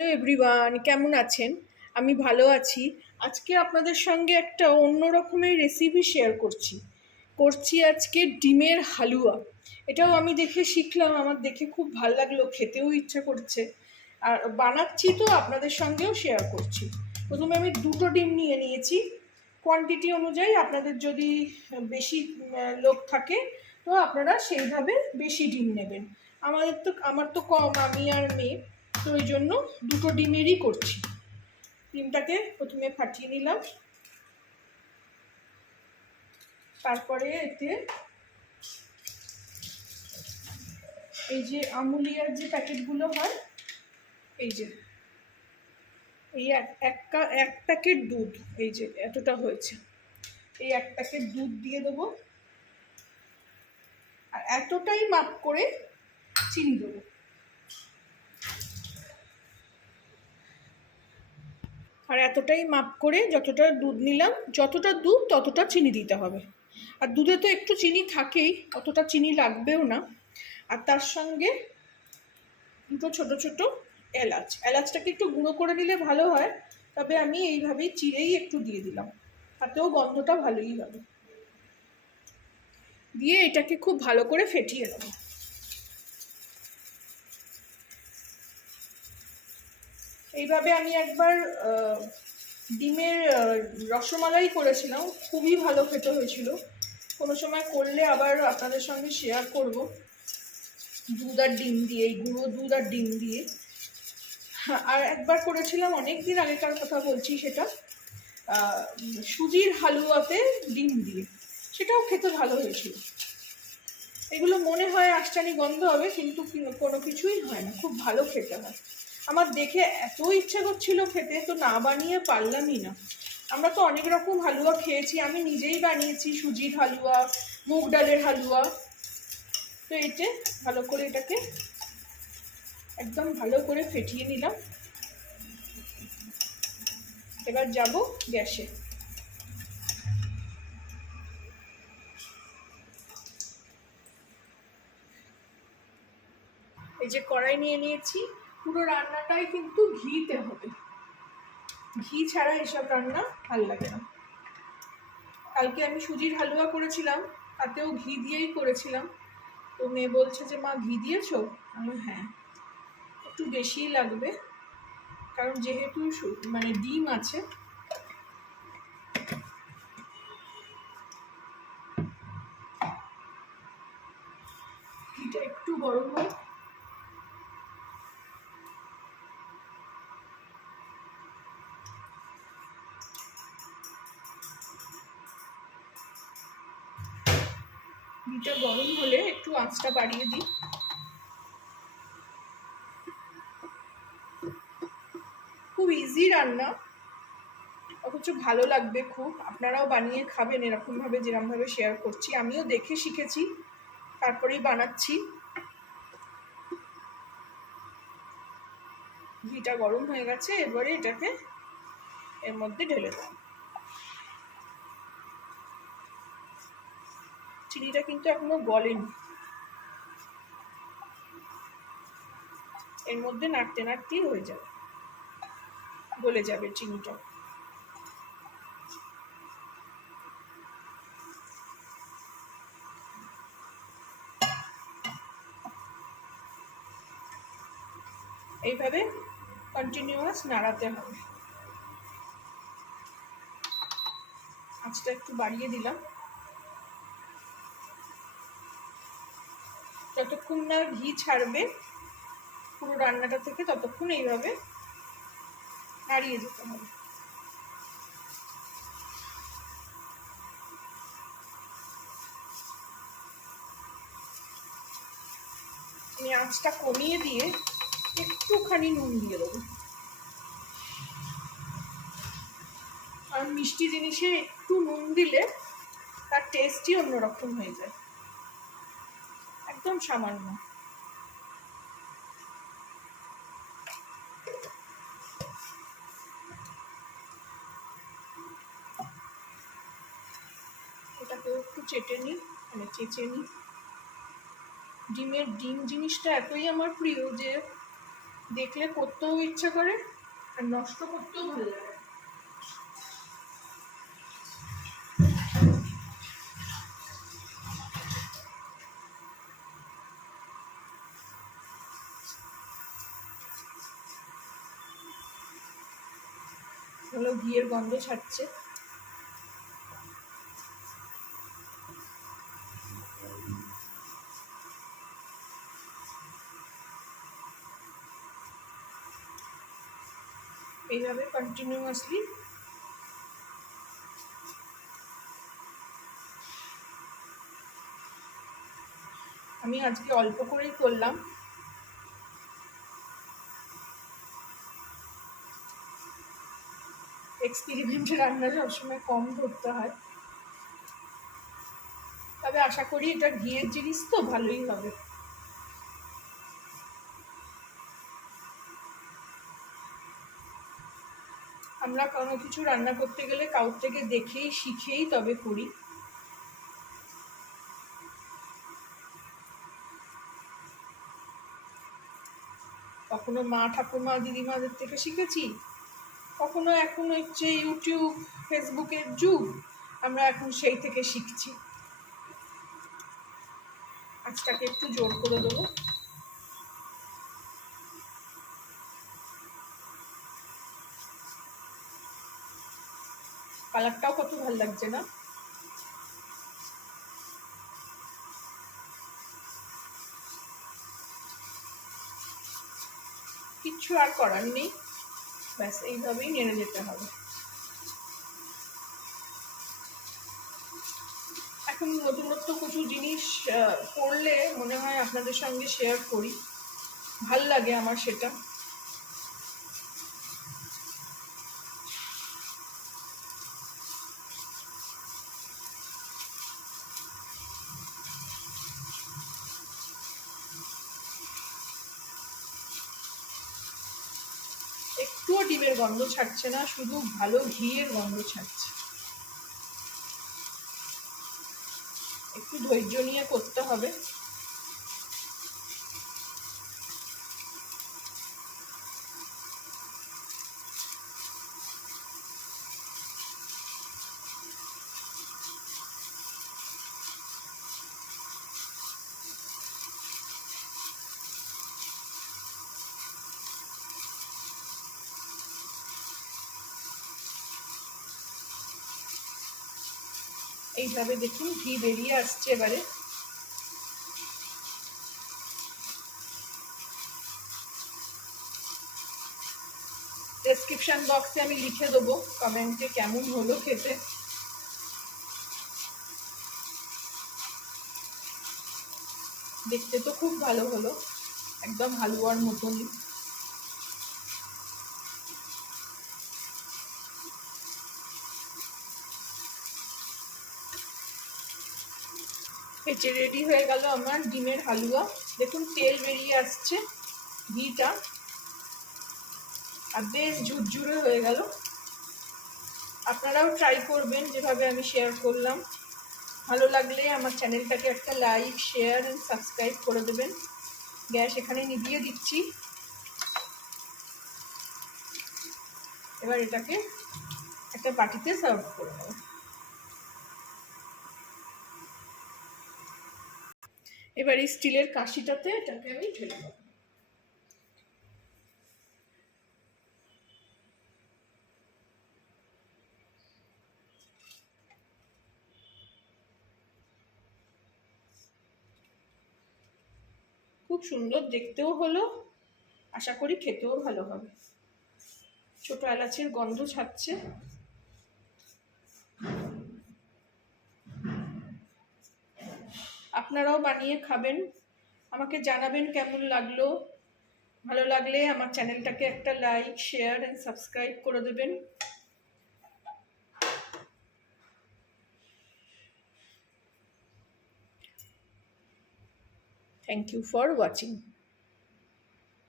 Hello everyone, কেমন আছেন? আমি ভালো আছি। আজকে আপনাদের সঙ্গে একটা অন্য রকমের রেসিপি শেয়ার করছি আজকে ডিমের হালুয়া। এটাও আমি দেখে শিখলাম, আমার দেখে খুব ভালো লাগলো, খেতেও ইচ্ছা করছে। আর বানাচ্ছি তো আপনাদের সঙ্গেও শেয়ার করছি। প্রথমে আমি দুটো ডিম নিয়ে নিয়েছি। কোয়ান্টিটি অনুযায়ী আপনাদের যদি বেশি লোক থাকে তো আপনারা সেইভাবে বেশি ডিম নেবেন। আমার তো কম, আমি আর মেয়ে, তো ওই জন্য দুটো ডিমেরই করছি। ডিমটাকে প্রথমে ফাটিয়ে নিলাম, তারপরে এতে এই যে আমুলিয়ার যে প্যাকেটগুলো হয়, এই যে এই এক প্যাকেট দুধ, এই যে এতটা হয়েছে, এই এক প্যাকেট দুধ দিয়ে দেবো। আর এতটাই মাপ করে চিনি দেবো। আর এতটাই মাপ করে যতটা দুধ নিলাম, যতটা দুধ ততটা চিনি দিতে হবে। আর দুধে তো একটু চিনি থাকেই, অতটা চিনি লাগবেও না। আর তার সঙ্গে দুটো ছোট ছোট এলাচটাকে একটু গুঁড়ো করে নিলে ভালো হয়, তবে আমি এইভাবেই চিড়েই একটু দিয়ে দিলাম, তাতেও গন্ধটা ভালোই হবে। দিয়ে এটাকে খুব ভালো করে ফেটিয়ে নেব। এইভাবে আমি একবার ডিমের রসমালাই করেছিলাম, খুবই ভালো খেতে হয়েছিল। কোনো সময় করলে আবার আপনাদের সঙ্গে শেয়ার করব। দুধ আর ডিম দিয়ে, এই গুঁড়ো দুধ আর ডিম দিয়ে। আর একবার করেছিলাম, অনেক দিন আগেকার কথা বলছি, সেটা সুজির হালুয়াতে ডিম দিয়ে, সেটাও খেতে ভালো হয়েছিল। এগুলো মনে হয় আষ্টানি গন্ধ হবে, কিন্তু কোনো কিছুই হয় না, খুব ভালো খেতে হয়। আমার দেখে এত ইচ্ছে করছিল খেতে, তো না বানিয়ে পারলামই না। আমরা তো অনেক রকম হালুয়া খেয়েছি, আমি নিজেই বানিয়েছি সুজির হালুয়া, মুগ ডালের হালুয়া। তো এতে ভালো করে এটাকে একদম ভালো করে ফেটিয়ে নিলাম। এবার যাব গ্যাসে। এই যে কড়াই নিয়ে নিয়েছি, পুরো রান্নাটাই কিন্তু ঘিতে হবে। ঘি ছাড়া এসব রান্না ভাল লাগে না। কালকে আমি সুজির হালুয়া করেছিলাম, তাতেও ঘি দিয়েই করেছিলাম। তো মেয়ে বলছে যে মা ঘি দিয়েছো? আমি হ্যাঁ, একটু বেশিই লাগবে, কারণ যেহেতু মানে ডিম আছে। ঘিটা একটু গরম হোক। ঘিটা গরম হলে একটু আঁচটা বাড়িয়ে দিই। খুব ইজি রান্না, অথচ ভালো লাগবে খুব। আপনারাও বানিয়ে খাবেন এরকমভাবে, যেরকমভাবে শেয়ার করছি। আমিও দেখে শিখেছি, তারপরেই বানাচ্ছি। ঘিটা গরম হয়ে গেছে, এবারে এটাকে এর মধ্যে ঢেলে দেব। চিনিটা কিন্তু এখনো গলেনি, এর মধ্যে নাড়তে নাড়তেই হয়ে যাবে, গলে যাবে চিনিটা। এইভাবে কন্টিনিউয়াস নাড়াতে হবে। আঁচটা একটু বাড়িয়ে দিলাম। যতক্ষণ না ঘি ছাড়বে পুরো রান্নাটা থেকে, ততক্ষণ এইভাবে নাড়িয়ে যেতে হবে। আমি আঁচটা কমিয়ে দিয়ে একটুখানি নুন দিয়ে দেবো, কারণ মিষ্টি জিনিসে একটু নুন দিলে তার টেস্টই অন্যরকম হয়ে যায়। একদম সামান্য। এটাকে একটু চেটে নিই, মানে চেঁচে নিই। ডিম জিনিসটা এতই আমার প্রিয় যে দেখলে করতেও ইচ্ছা করে আর নষ্ট করতেও ভালো লাগে। হলো ঘিয়ের গন্ধ ছাড়ছে। এইভাবে কন্টিনিউয়াসলি আমি আজকে অল্প করেই করলাম। এক্সপেরিমেন্টে রান্না সবসময় কম করতে হয়, তবে আশা করি এটা ঘিয়ের জিনিস তো ভালোই হবে। আমরা কোনো কিছু রান্না করতে গেলে কাউর থেকে দেখেই শিখেই তবে করি। কখনো মা ঠাকুমা দিদিমাদের থেকে শিখেছি, কখনো এখন হচ্ছে ইউটিউব ফেসবুকের যুগ, আমরা এখন সেই থেকে শিখছি। আঁচটাকে একটু জোর করে দেবো। কালারটাও কত ভালো লাগছে না? কিচ্ছু আর করার নেই, ব্যাস এইভাবেই নেড়ে যেতে হবে। এখন নতুনত্ব কিছু জিনিস করলে মনে হয় আপনাদের সঙ্গে শেয়ার করি, ভাল লাগে আমার সেটা। একটুও ডিমের গন্ধ ছাড়ছে না, শুধু ভালো ঘিয়ের গন্ধ ছাড়ছে। একটু ধৈর্য নিয়ে করতে হবে। এইভাবে দেখুন ঘি বেরিয়ে আসছে। এবারে ডেসক্রিপশন বক্সে আমি লিখে দেবো কমেন্টে কেমন হলো খেতে। দেখতে তো খুব ভালো হলো, একদম হালুয়ার মতনই। পেঁচে রেডি হয়ে গেল আমার ডিমের হালুয়া। দেখুন তেল বেরিয়ে আসছে, ঘিটা, আর বেশ ঝুরঝুরে হয়ে গেল। আপনারাও ট্রাই করবেন যেভাবে আমি শেয়ার করলাম। ভালো লাগলে আমার চ্যানেলটাকে একটা লাইক, শেয়ার অ্যান্ড সাবস্ক্রাইব করে দেবেন। গ্যাস এখানে নিভিয়ে দিচ্ছি। এবার এটাকে একটা বাটিতে সার্ভ করে নেব। এবার এই স্টিলের কাশিটাতে এটাকে আমি ঢেলে দেবো। খুব সুন্দর দেখতেও হলো, আশা করি খেতেও ভালো হবে। ছোট এলাচের গন্ধ ছাড়ছে। আপনারাও বানিয়ে খাবেন, আমাকে জানাবেন কেমন লাগলো। ভালো লাগলে আমার চ্যানেলটাকে একটা লাইক, শেয়ার অ্যান্ড সাবস্ক্রাইব করে দেবেন। Thank you for watching.